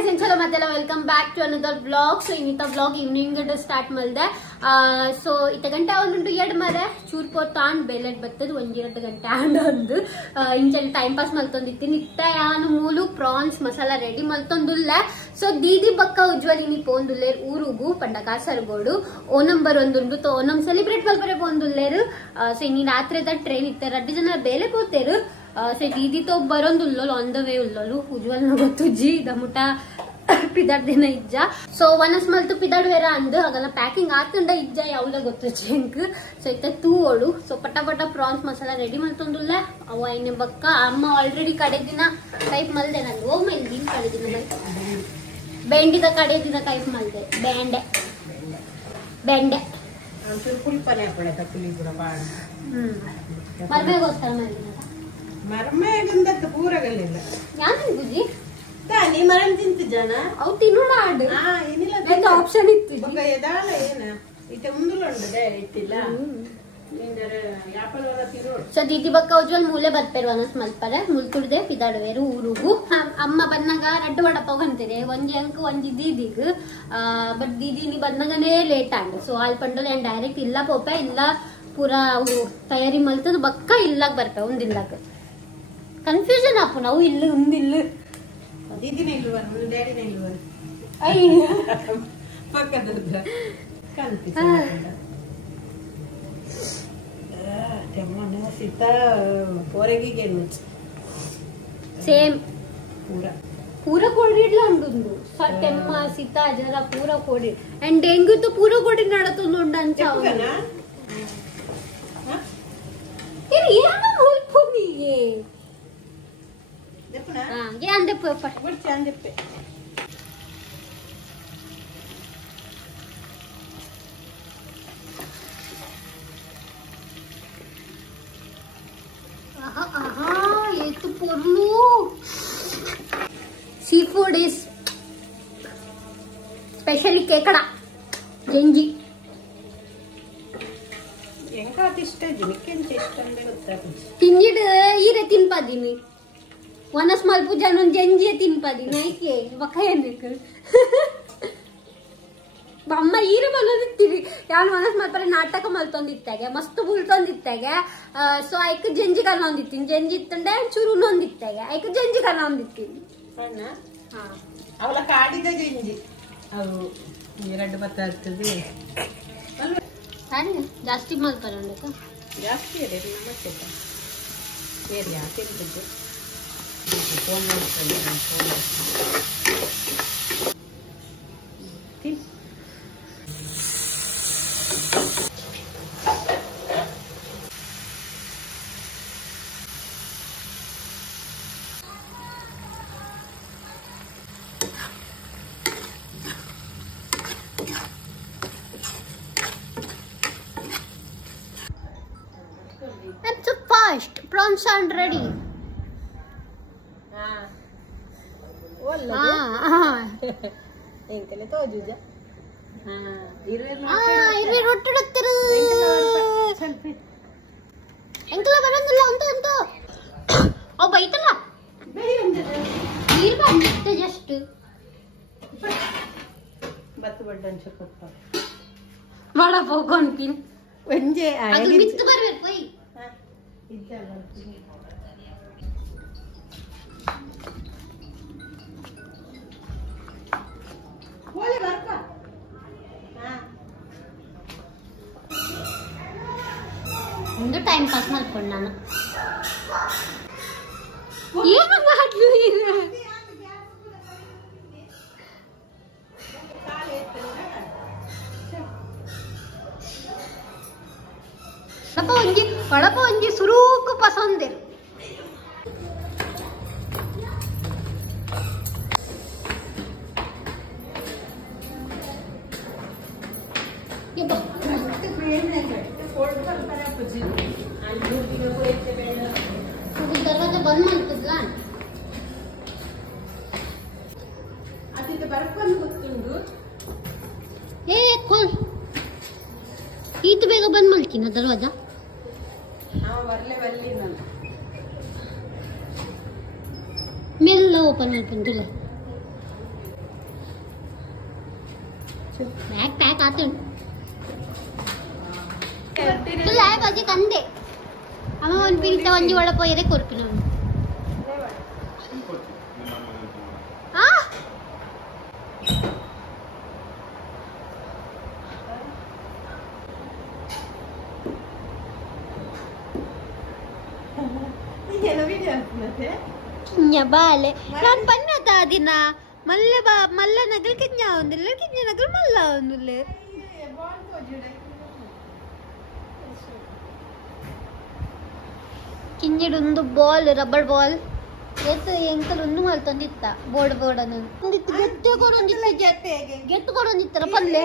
guys, inshalla madella welcome back to another vlog. So inita vlog evening start malde. So ita gante ondu yed mare chur potan belet battadu 1-2 gante andu inchal time pass maltonditini itta yanu moolu prawns masala ready maltondulla. So didi bakka ujwali ni ponduller urugu pandaka sargodu onam barondundu to onam celebrate malpare ponduller. So inni ratre da train itte raddi jana bele poteru. से दीदी तो बरोंद उल्लोल on the way उल्लोलु उज्वल न ಗೊತ್ತುಜಿ ದಮುಟ ಪಿದಾಡ್ದೇನ ಇಜ್ಜ so ವನಸ್ ಮಲ್ತು ಪಿದಾಡ್ ವೇರ ಅಂದು ಹಾಗಲ್ಲ packing ಆತಂಡ ಇಜ್ಜ ಯಾವ್ಲ ಗೊತ್ತುಜಿ ಎಂಕ್ so ಇತ್ತ ತೂವಳು so ಪಟ ಪಟ ಪ್ರಾನ್ಸ್ ಮಸಾಲಾ ರೆಡಿ ಮಲ್ತೊಂದುಲ್ಲ ಅವ ಐನೆ ಬಕ್ಕ ಅಮ್ಮ ಆಲ್ರೆಡಿ ಕಡೆ ದಿನ ಟೈಪ್ ಮಲ್ದೆ ನಂದು ಓ ಮೇಲೆ ದಿನ ಕಡೆ ದಿನ ಬೆಂಡಿದ ಕಡೆ ದಿನ ಟೈಪ್ ಮಲ್ದೆ ಬೆಂಡೆ ಬೆಂಡೆ ಫುಲ್ ಪನೆ ಪಡೆ ತಪ್ಪಲಿ ಪುರ ಬಾಳ ಮರ್ಮೆಗೋಸ್ಕರ ಮಾಡಿದ ಮರ್ಮೆಗಿಂದದ್ದು ಪೂರಗಳಿಲ್ಲ ಯಾನು ಬುಜಿ ತಾನಿ ಮರಂ ತಿಂತ ಜನ ಅವು ತಿನ್ನೋಣ ಆಡು ಹಾ ಏನಿಲ್ಲ ಬೇರೆ ಆಪ್ಷನ್ ಇತ್ತು ಬೊಕ ಎದಾಳ ಏನ ಇತ ಮುಂದುಲೊಂದು ಡೈರೆಕ್ಟ್ ಇಲ್ಲ ನಿಂದರ ಯಾಪಲವರ ತಿರೋ ಸೊ ದೀದಿ ಬಕ್ಕ ಉಜ್ವಲ್ ಮೂಲೆ ಬರ್ಪೇರು ಅನಸ್ ಮಲ್ಪರೆ ಮುಲ್ತುಡ್ದೆ ಪಿದಾಡುವೇರು ಊರುಗು ಅಮ್ಮ ಬಂದಾಗ ರಡ್ಡು ವಡಪಾವ್ ಅಂತೀರಿ ಒಂಜಿ ಅಂಕ ಒಂಜಿ ದೀದಿಗ್ ಬಟ್ ದೀದಿನಿ ಬಂದಾಗನೇ ಲೇಟ್ ಆಂಡು ಸೊ ಅಲ್ಲಿ ಪಂಡಲ್ ಏನ್ ಡೈರೆಕ್ಟ್ ಇಲ್ಲ ಪೋಪೆ ಇಲ್ಲ ಪೂರಾ ತಯಾರಿ ಮಲ್ತದ ಬಕ್ಕ ಇಲ್ಲಾಗ ಬರ್ಪೆ ಒಂದಿಲ್ಲಾಗ ಕನ್ಫ್ಯೂಷನ್ ಆಪು ನಾವು ಇಲ್ಲಿ ಒಂದಿಲ್ಲ ದೀದಿನೇ ಇಲ್ವನ್ ಡ್ಯಾಡಿನೇ ಇಲ್ವನ್ ಅಯ್ಯ ಪಕ್ಕದ ಕನ್ಫ್ಯೂಷನ್ ತೆಮ್ಮನ ಸೀತಾ ಪೋರಗಿಗೆ ಸೇಮ್ ಪೂರಾ पूरा कोडिडला ఉండుండు సట్టెమ్మ సీతా జర పూరా కోడి అండ్ డెంగ్యూ తో పూరా కోడి నడతుండు అంచావునా ఇది ఏమ ముల్పుని ఏ దెప్పనా ఏ అందే పట్ గుడ్ చాన్ దెప్పే ఆహా ఆహా ఏతు పొర్లు seafood is specially kekada genji ಎಂಕಾ ಇಷ್ಟ ಜಿನಿಕೆಂಚ ಇಷ್ಟ ಅಂದ್ರೆ ಗೊತ್ತಾಗ್ತದೆ ತಿನ್ನಿಡ್ ಈರೆ ತಿನ್ಪದಿನಿ ವನಸ್ ಮಲ್ಪು ಜನ ಜಂಜಿ ತಿನ್ಪದಿನಿ ಐಕೆ ಬಕಯನಕ ಅಮ್ಮ ಈರೆ ಬಲ್ಲದಿತ್ತಿರಿ ಯಾನ್ ವನಸ್ ಮಲ್ಪರೆ ನಾಟಕ ಮಲ್ತೊಂದಿತ್ತಾಗೆ ಮಸ್ತ್ ಬುಲ್ತೊಂದಿತ್ತಾಗೆ ಸೊ ಐಕ ಜಂಜಿ ಕನ್ನೊಂದಿತ್ತೀನಿ ಜಂಜಿ ಇತ್ತಂಡೆ ಚೂರು ನೊಂದಿತ್ತಾಗೆ ಐಕ ಜಂಜಿ ಕನ್ನೊಂದಿತ್ತೀನಿ ಹಾ ಅವಳ ಕಾಡಿದ ಗೆಂಜಿ ಅವು ಎರಡು ಬತ್ತಾಗ್ತದೆ ಜಾಸ್ತಿ ಮಾಡ್ತಾರೆ ಜಾಸ್ತಿ ಇದೆ ಮತ್ತೆ ಬೇರೆ ಯಾಕೆ phone That's so fast. Prawns are ready. ಎಂಕಲೆ ತೋಜುಜ ಇರ್ವಿ ರೊಟ್ಟಿ ಇಡುತ್ತಿರು ಎಂಕಲ ಬರಂಗಿಲ್ಲ ಅಂತ ಅಂತ ಅವ್ ಬೈತಲ್ಲ ನೀರು ಬಂದಿತ್ತೆ ಜಸ್ಟ್ ಬತ್ತು ಬಡ್ಡ ಅನ್ಸಕೊಪ್ಪ ವಡಪಾವ್ ಕೊಂಡ್ತೀನಿ ಒಂಜೆ ಅದು ಮಿತ್ತು ಬರ್ಬೇಕು ಪೈ ಒಂದು ಟೈಮ್ ಪಾಸ್ ಮಾಡ್ಕೊಂಡು ನಾನು ಏನು ಮಾಡ್ಲಿ ವಡಪ ಒಂಜಿ ಸುರೂಕು ಪಸಂದಿರು दरवाजा बंद ಮಾಡ್ತಿದ್ಲಾ ಅದಿಕ್ಕೆ ಬರ್ಕೊಂಡು ಗೊತ್ತುಂಡು ಏ खोल ಈತ ಬೇಗ ಬಂದ್ ಮಾಡ್ತೀನ ದರ್ವಾಜಾ ನಾವು ಬರ್ಲಿ ನಾನು मेल ओपन ಮಾಡ್ಕೊಂತಿಲ್ಲ ಬ್ಯಾಗ್ ಪ್ಯಾಕ್ ಆತು ತುಲಾಯ ಬಜಿ ಕಂದೆ ಅಮ್ಮ ಒಂದು ಪಿಂತ ಒಂಜಿ ಒಳ ಪೋಯರೆ ಕೊರ್ಪಿನ ಆ bale kan pannata adina malle ba malla nagal kinya undille kinya nagal malla undille kinyidundu ball rubber ball ಎತ್ತು ಎಂಕಲ್ ಒಂದು ಮಾಡ್ತಂದಿತ್ತ ಬೋರ್ಡ್ ಬೋರ್ಡ್ ಅನ್ನು ಒಂದಿತ್ತು ಗೆತ್ತು ಕೊಡೊಂದಿತ್ತ ಗೆತ್ತು ಕೊಡೊಂದಿತ್ತಲ್ಲ ಪಲ್ಲೆ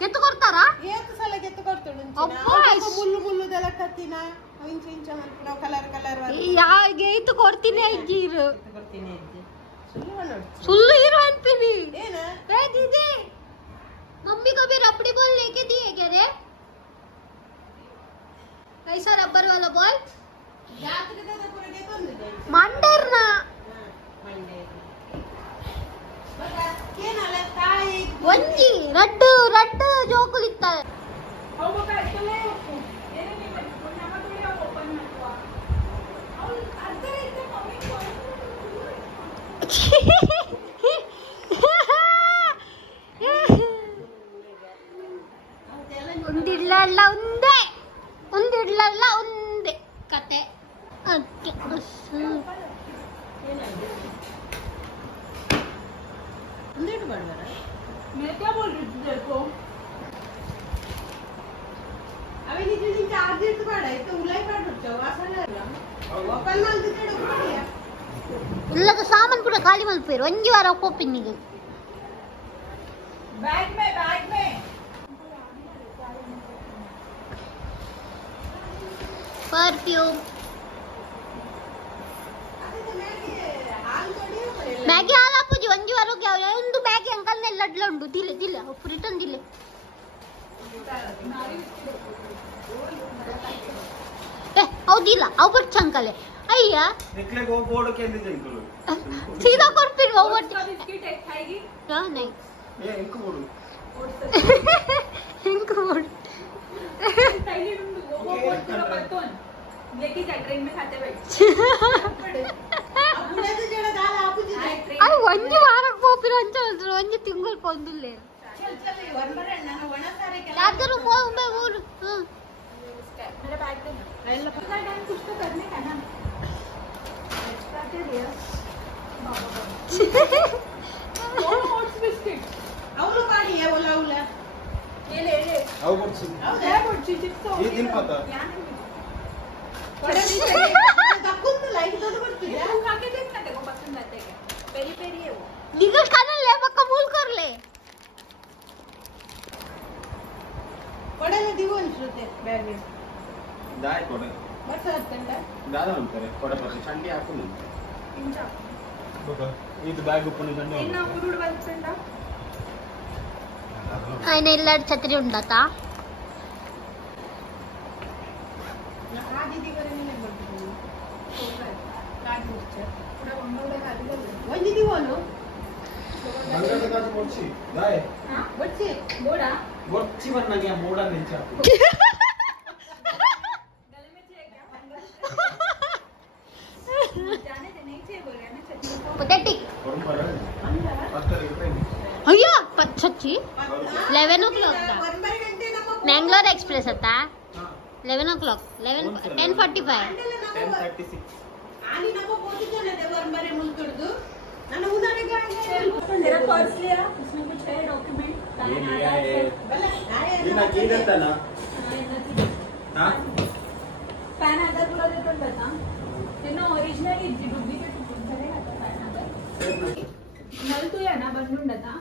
ಗೆತ್ತು ಕೊಡ್ತಾರಾ ಏತು ಸಲ ಗೆತ್ತು ಕೊಡ್ತುಡು ಮುಳ್ಳು ಮುಳ್ಳುದೆಲ್ಲ ಕತ್ತಿನ ಇಂಚು ಇಂಚು ನಾವು ಕಲರ್ ಕಲರ್ ಯಾಗೆ ಇದು ಕೊಡ್ತೀನಿ ಅಜ್ಜಿರು ಕೊಡ್ತೀನಿ ಅಜ್ಜಿ ಸುಳ್ಳು ಇರು ಅನ್ಪಿನಿ ಏನ ए दीदी मम्मी को भी रबड़ी बॉल लेके दिए क्या रे ऐसा रबर वाला बॉल ಮಂಡೇರ್ನ ಒಂಜಿ ರಡ್ಡು ರಡ್ಡು ಜೋಕುಲಿತ್ತಾರೆ ಒಂದಿಡ್ಲಲ್ಲ ಒಂದೇ ಒಂದಿಡ್ಲಲ್ಲ ಒಂದೇ ಕತೆ मैं क्या बोल रही थी तेरे को अबे नीचे नीचे चार्जर पड़ा है तो उलाई पड़ जाओ ऐसा नहीं ओपन माल दिखे डोक पड़िया ಇಲ್ಲದ ಸಾಮಾನು ಕೂಡ ಖಾಲಿ ಮಲ್ಪೇರು ಒಂಜಿ ವಾರ ಕೋಪಿನಿಗೆ बैग में परफ्यूम ಮ್ಯಾಗಿ ಹಾಲಾಪುಜಿ ಒಂಜಿ ವಾರಕ್ಕೆ ಒಂದು ಮ್ಯಾಗಿ ಅಂಕಲ್ನ ಎಲ್ಲಡ್ಲ ಉಂಟು ದಿಲೆ ದಿಲೆ ರಿಟರ್ನ್ ದಿಲೆ ಹೌದಿಲ್ಲ ಅವು ಬರ್ಚ ಅಂಕಲೆ ಅಯ್ಯ ಸೀದಾ ಕೊಡ್ತೀವಿ नहीं इंक बोल इंक बोल लेके जा ट्रेन में खाते बैठ ಅದು ಒಂದು ವಾರಕ್ಕೆ ಹೋಗ್ಬಿರ ಅಂತ ಹೇಳಿದ್ರು ಒಂದು ತಿಂಗಳು ಬಂದಿಲ್ಲ ಯಾವ್ದಾರು ಮೂರು मेरा बैग दे ना टाइम कुछ तो करने का ना ओट्स बिस्किट ಅವನು ಮಾಡಿ ಅವಲ ಅವಲ ले आओ बच्ची ಹೌದಾ ಬಡ್ಚಿ ಚಿಪ್ಸ್ ये दिन पता बड़े नहीं तकुंत लाइक तो बಡ್ತಿದ್ಯಾ तू खा के देखना तेरे को पसंद आते क्या पेरी पेरी है वो निगल खाना ले कबूल कर ले बड़े में दिवो अನ್ಸುತ್ತೆ बैग में दाय कोडे बस ಅತ್ತಂಡ दादा ಅಂತಾರೆ कोडे ಪಕ್ಕ ಚಂಡಿ ಹಾಕು ಇಂಚ ಬಕ ಇದು ಬ್ಯಾಗ್ ಓಪನ್ ಇದಂಡೆ ಇನ್ನ ಉರುಡು ಬಂತಂಡ ఆయన ఇల్లాడు ఛత్రి ఉండతా ಆದಿದಿ ಬರನೇ ಬರ್ತೀನಿ ಕಾಡಿ ಮುಚ್ಚ ಕೂಡ ಒಂದೊಂದೇ ಕಾದಿಲ್ಲ ಒಂದಿದಿವೋನು ಬಂಗಾರದ ಕಾಸು ಕೊಡ್ಸಿ दाय ಹಾ ಬಡ್ಸಿ ಬೋಡಾ ಬೊಚ್ಚಿ ಬನ್ನಗೆ ಮೋಡ ನಿಂಚ गले में चाहिए क्या जाने दे नहीं चाहिए बोल रहे हैं छत्ती పొటెటిక్ ಪರಂಪರೆ ಪತ್ತರ ಇರ್ಬೇಕು ಅಯ್ಯೋ ಛತ್ರಿ 11 o'clock दा ಒಂಬತ್ತು ಗಂಟೆ ನಮ್ಮ ಮ್ಯಾಂಗ್ಳೂರ್ ಎಕ್ಸ್‌ಪ್ರೆಸ್ ಅತ್ತಾ 11 o'clock 10:45 10:36 आनी नमो पोजीशन है वर्मरे मुल्कुर्दु ನನ್ನ ಉದಾಹರಣೆಗೆ मेरा पर्स लिया उसमें कुछ है डॉक्यूमेंट ये लिया है ಇನ್ನ ಕೀದತ್ತನ ಹಾ पैन आधार तुला देतो त्यांना ओरिजिनल इजी डुप्लिकेट झाले आता पैन आधार नल तू या ना बनवून आता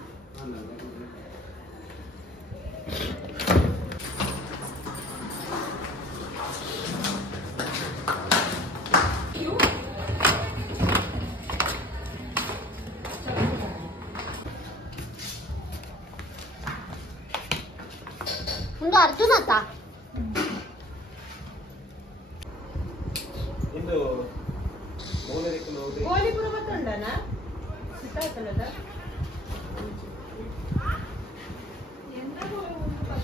ಒಂದು ಅರ್ಜುನ್ ಆತ ಇದು ಮೂಲೆಗೆ ಹೋಗಿ ಗೋಲಿಪುರ ಗೊತ್ತುಂಡನಾ ಸಿಟ್ಟಾಯ್ತಲ್ಲದ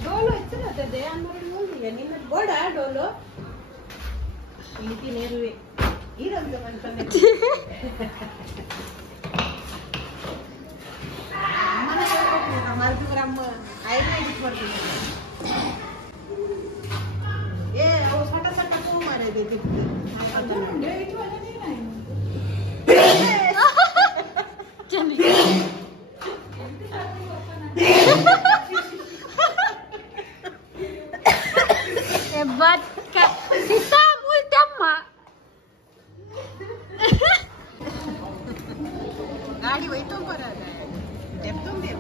ಡೋಲು ಹೆಚ್ಚಿನತ್ತದೆ ಅಂದ್ರೆ ನೋಡಿ ನಿನ್ನ ಗೋಡ ಡೋಲು ಇಂಟಿ ನೇರುವೆ ಇರಂತ ಅನ್ಕೊಂಡೆ ಅಮ್ಮ ಏ ಅವು ಸಟ ಸಟ ಮಾಡಿದೆ hebat Kak. Kita multama. ಗಾಡಿ ಹೋಯ್ತು ಬರೋದ ಎತ್ತೊಂದೇ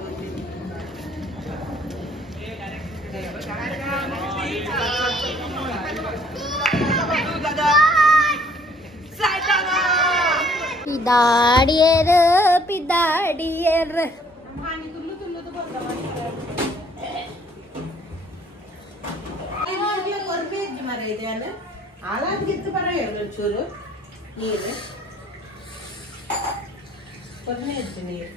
ಪಿದಾಡಿಯರ್ ಮರ ಇದೆ ಅಲ್ಲ ಹಾಳಾಗಿತ್ತು ಬರ ಚೂರು ನೀರು ಕೊನೆ ಹೆಚ್ಚು ನೀರು